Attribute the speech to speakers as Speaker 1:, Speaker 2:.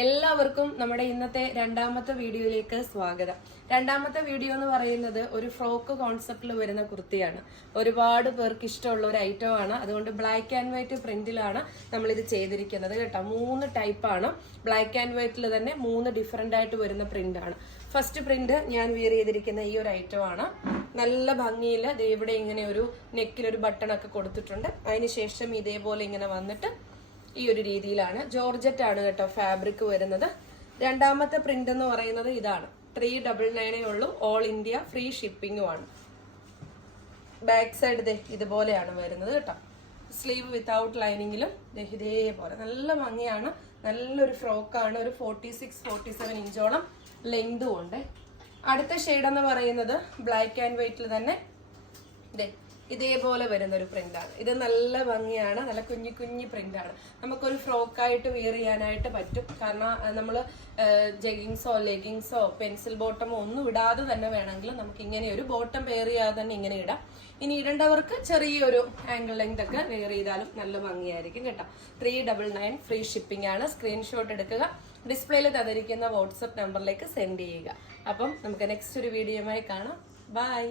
Speaker 1: എല്ലാവർക്കും നമ്മുടെ ഇന്നത്തെ രണ്ടാമത്തെ വീഡിയോയിലേക്ക് സ്വാഗതം. രണ്ടാമത്തെ വീഡിയോ എന്ന് പറയുന്നത് ഒരു ഫ്രോക്ക് കോൺസെപ്റ്റിൽ വരുന്ന കുർത്തിയാണ്. ഒരുപാട് പേർക്ക് ഇഷ്ടമുള്ള ഒരു ഐറ്റം ആണ്. അതുകൊണ്ട് ബ്ലാക്ക് ആൻഡ് വൈറ്റ് പ്രിന്റിലാണ് നമ്മൾ ഇത് ചെയ്തിരിക്കുന്നത് കേട്ടോ. മൂന്ന് ടൈപ്പാണ് ബ്ലാക്ക് ആൻഡ് വൈറ്റിൽ തന്നെ മൂന്ന് ഡിഫറെന്റ് ആയിട്ട് വരുന്ന പ്രിന്റ് ആണ്. ഫസ്റ്റ് പ്രിന്റ് ഞാൻ വിയർ ചെയ്തിരിക്കുന്ന ഈ ഒരു ഐറ്റം ആണ്. നല്ല ഭംഗിയിൽ ഇവിടെ ഇങ്ങനെ ഒരു നെക്കിലൊരു ബട്ടൺ ഒക്കെ കൊടുത്തിട്ടുണ്ട്. അതിനുശേഷം ഇതേപോലെ ഇങ്ങനെ വന്നിട്ട് ഈ ഒരു രീതിയിലാണ്. ജോർജറ്റ് ആണ് കേട്ടോ ഫാബ്രിക് വരുന്നത്. രണ്ടാമത്തെ പ്രിന്റ് എന്ന് പറയുന്നത് ഇതാണ്. ത്രീ ഡബിൾ നയനേ ഉള്ളൂ. ഓൾ ഇന്ത്യ ഫ്രീ ഷിപ്പിംഗും ആണ്. ബാക്ക് സൈഡ് ദേ ഇതുപോലെയാണ് വരുന്നത് കേട്ടോ. സ്ലീവ് വിത്തൗട്ട് ലൈനിങ്ങിലും ഇതേപോലെ നല്ല ഭംഗിയാണ്. നല്ലൊരു ഫ്രോക്കാണ് ഒരു ഫോർട്ടി സിക്സ് ഫോർട്ടി സെവൻ ഇഞ്ചോളം ലെങ്തും ഉണ്ട്. അടുത്ത ഷെയ്ഡ് എന്ന് പറയുന്നത് ബ്ലാക്ക് ആൻഡ് വൈറ്റിൽ തന്നെ. ഇതേപോലെ വരുന്ന ഒരു പ്രിന്റാണ് ഇത് നല്ല ഭംഗിയാണ് നല്ല കുഞ്ഞു കുഞ്ഞു പ്രിന്റാണ് നമുക്കൊരു ഫ്രോക്കായിട്ട് വിയർ ചെയ്യാനായിട്ട് പറ്റും. കാരണം നമ്മൾ ജഗിങ്സോ ലെഗിങ്സോ പെൻസിൽ ബോട്ടമോ ഒന്നും ഇടാതെ തന്നെ വേണമെങ്കിൽ നമുക്ക് ഇങ്ങനെ ഒരു ബോട്ടം വെയർ ചെയ്യാതെ തന്നെ ഇങ്ങനെ ഇടാം. ഇനി ഇടേണ്ടവർക്ക് ചെറിയൊരു ആംഗിൾ ലെങ്ത് ഒക്കെ വെയർ ചെയ്താലും നല്ല ഭംഗിയായിരിക്കും കേട്ടോ. Three double nine free shipping ആണ്. സ്ക്രീൻഷോട്ട് എടുക്കുക. ഡിസ്പ്ലേയിൽ തന്നിരിക്കുന്ന വാട്സപ്പ് നമ്പറിലേക്ക് സെൻഡ് ചെയ്യുക. അപ്പം നമുക്ക് നെക്സ്റ്റ് ഒരു വീഡിയോയുമായി കാണാം. ബൈ